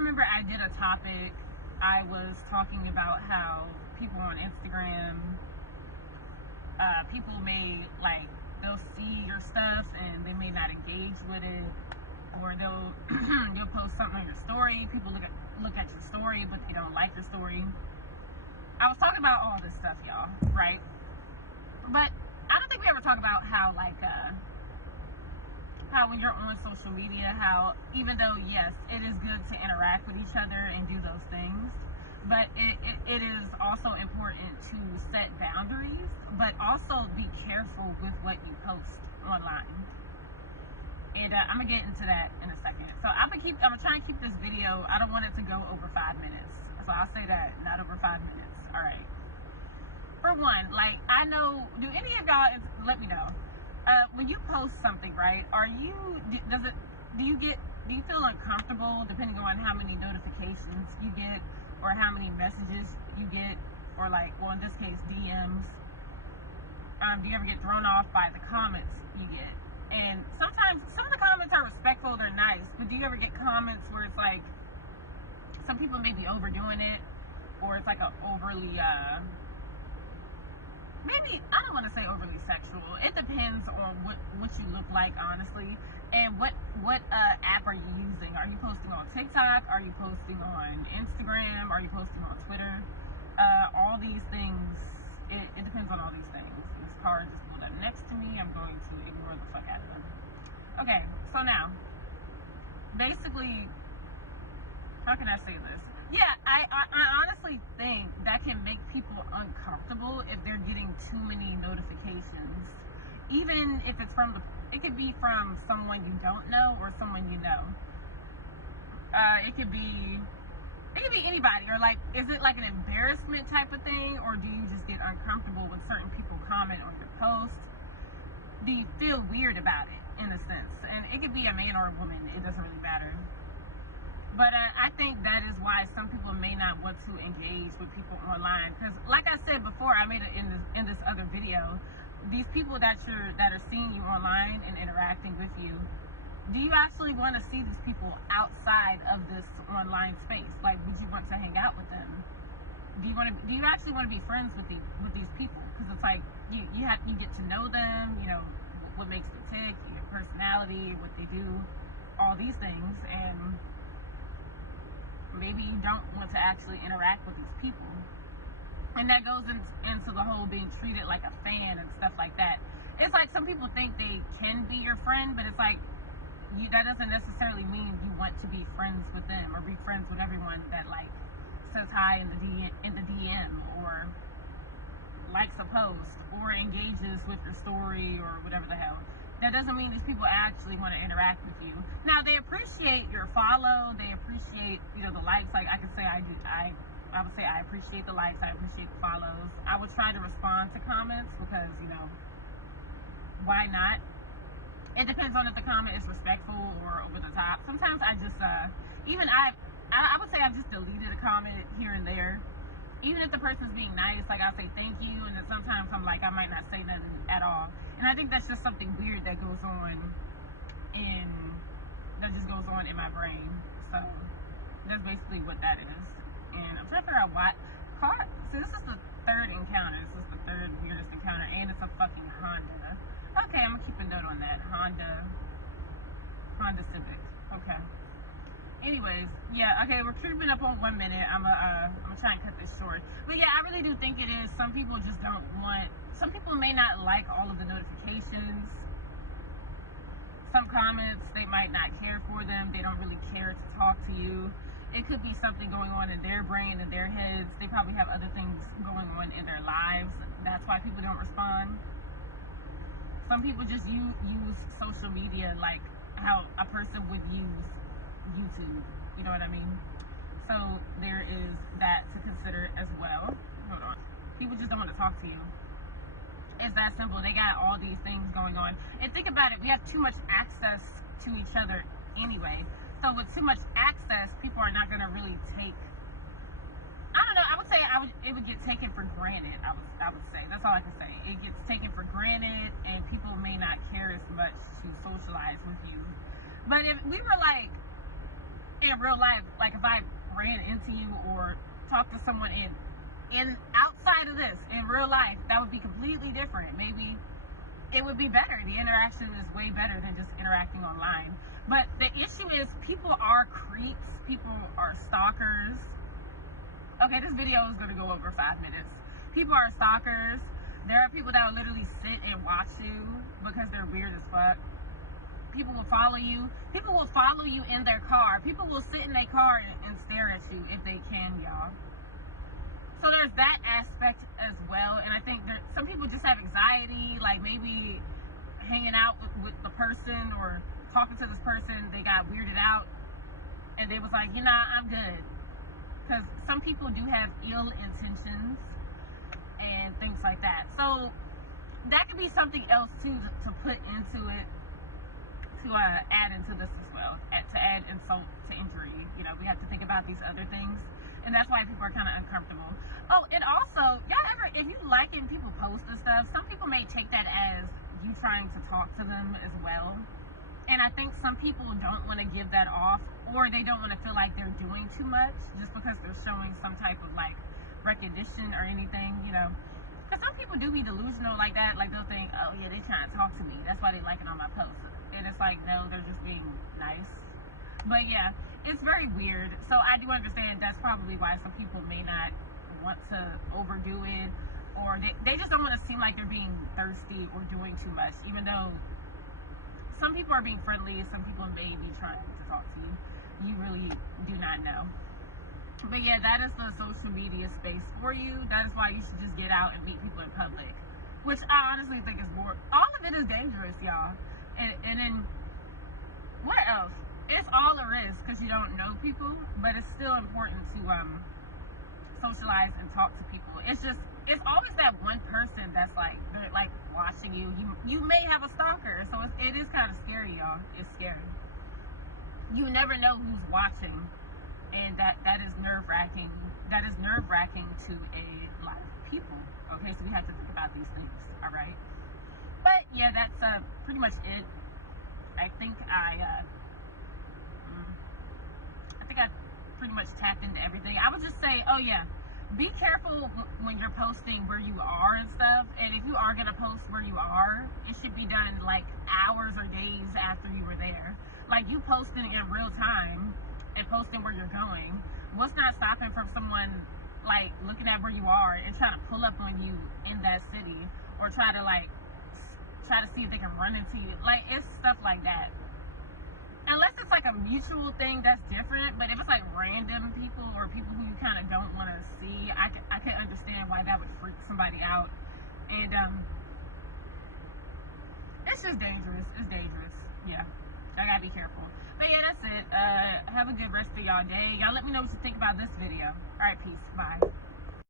remember I did a topic. I was talking about how people on Instagram, people may, like, they'll see your stuff and they may not engage with it, or they'll you'll post something on your story. People look at your story, but they don't like your story. I was talking about all this stuff, y'all, right? But I don't think we ever talk about how, like, how when you're on social media, how even though, yes, it is good to interact with each other and do those things, but it is also important to set boundaries, but also be careful with what you post online. And I'm gonna get into that in a second. So I'm gonna try and keep this video, I don't want it to go over 5 minutes. So I'll say that, not over 5 minutes. All right. For one, like, I know, do any of y'all, let me know, when you post something, right, do you feel uncomfortable depending on how many notifications you get or how many messages you get, or, like, well, in this case, DMs? Do you ever get thrown off by the comments you get? And sometimes some of the comments are respectful, they're nice, but do you ever get comments where it's like some people may be overdoing it, or it's like a overly maybe, I don't want to say overly sexual. It depends on what you look like, honestly, and what app are you using. Are you posting on TikTok? Are you posting on Instagram? Are you posting on Twitter? All these things, it depends on all these things. This car just pulled up next to me. I'm going to ignore the fuck out of them. Okay, so now, basically, how can I say this? Yeah, I honestly think that can make people uncomfortable if they're getting too many notifications. Even if it's it could be from someone you don't know or someone you know. It could be anybody, or, like, is it like an embarrassment type of thing, or do you just get uncomfortable when certain people comment on your post? Do you feel weird about it, in a sense? And it could be a man or a woman, it doesn't really matter. But I think that is why some people may not want to engage with people online, because, like I said before, I made it in this other video, these people that are seeing you online and interacting with you, do you actually want to see these people outside of this online space? Like, would you want to hang out with them? Do you actually want to be friends with these people? Because it's like you get to know them, you know, what makes them tick, your personality, what they do, all these things, and maybe you don't want to actually interact with these people. And that goes into the whole being treated like a fan and stuff like that. It's like some people think they can be your friend, but it's like, that doesn't necessarily mean you want to be friends with them or be friends with everyone that, like, says hi in the DM or likes a post or engages with your story or whatever the hell. That doesn't mean these people actually want to interact with you. Now, they appreciate your follow, they appreciate, you know, the likes. Like, I could say I would say I appreciate the likes, I appreciate the follows. I would try to respond to comments because, you know, why not? It depends on if the comment is respectful or over the top. Sometimes I just, I would say I just deleted a comment here and there. Even if the person's being nice, like, I'll say thank you, and then sometimes I'm like, I might not say nothing at all. And I think that's just something weird that goes on in my brain. So that's basically what that is. And I'm trying to figure out what car. So this is the third encounter. This is the third weirdest encounter, and it's a fucking Honda. Okay, I'm gonna keep a note on that. Honda Civic. Okay. Anyways, yeah, okay, we're creeping up on 1 minute. I'm gonna try and cut this short. But yeah, I really do think it is. Some people just don't want, some people may not like all of the notifications. Some comments, they might not care for them. They don't really care to talk to you. It could be something going on in their brain, in their heads. They probably have other things going on in their lives. That's why people don't respond. Some people just use social media like how a person would use YouTube, you know what I mean? So there is that to consider as well. Hold on. People just don't want to talk to you. It's that simple. They got all these things going on. And think about it, we have too much access to each other anyway. So with too much access, people are not going to really take, I don't know, I would say it would get taken for granted. I would say, that's all I can say. It gets taken for granted, and people may not care as much to socialize with you. But if we were like in real life, like if I ran into you or talked to someone in outside of this in real life, that would be completely different. Maybe it would be better. The interaction is way better than just interacting online. But the issue is people are creeps, people are stalkers. Okay, this video is going to go over 5 minutes. People are stalkers. There are people that will literally sit and watch you because they're weird as fuck. People will follow you. People will follow you in their car. People will sit in their car and stare at you if they can, y'all. So there's that aspect as well. And I think some people just have anxiety, like maybe hanging out with the person or talking to this person, they got weirded out and they was like, you know, I'm good. Because some people do have ill intentions and things like that. So that could be something else too to put into it, to add into this as well, to add insult to injury. You know, we have to think about these other things, and that's why people are kind of uncomfortable. Oh, and also, y'all ever, if you like and people post and stuff, some people may take that as you trying to talk to them as well. And I think some people don't want to give that off, or they don't want to feel like they're doing too much just because they're showing some type of like recognition or anything, you know. Because some people do be delusional like that. Like they'll think, oh yeah, they trying to talk to me. That's why they liking all my posts. And it's like, no, they're just being nice. But yeah, it's very weird. So I do understand that's probably why some people may not want to overdo it, or they just don't want to seem like they're being thirsty or doing too much, even though some people are being friendly, some people may be trying to talk to you. You really do not know. But yeah, that is the social media space for you. That is why you should just get out and meet people in public, which I honestly think is more, all of it is dangerous, y'all. And then what else? It's all a risk because you don't know people, but it's still important to socialize and talk to people. It's just, it's always that one person that's like, they're like watching you. You may have a stalker, so it is kind of scary, y'all. It's scary. You never know who's watching, and that is nerve-wracking. That is nerve-wracking to a lot of people. Okay, so we have to think about these things. All right. But yeah, that's pretty much it. I think I pretty much tapped into everything. I would just say, oh yeah, be careful when you're posting where you are and stuff. And if you are gonna post where you are, it should be done like hours or days after you were there. Like you posting in real time and posting where you're going. What's not stopping from someone like looking at where you are and trying to pull up on you in that city, or try to see if they can run into you? Like, it's stuff like that. Unless it's like a mutual thing, that's different. But if it's like random people or people who you kind of don't want to see, I can understand why that would freak somebody out. And it's just dangerous. It's dangerous. Yeah, I gotta be careful. But yeah, that's it. Have a good rest of y'all day. Y'all let me know what you think about this video. All right, peace. Bye.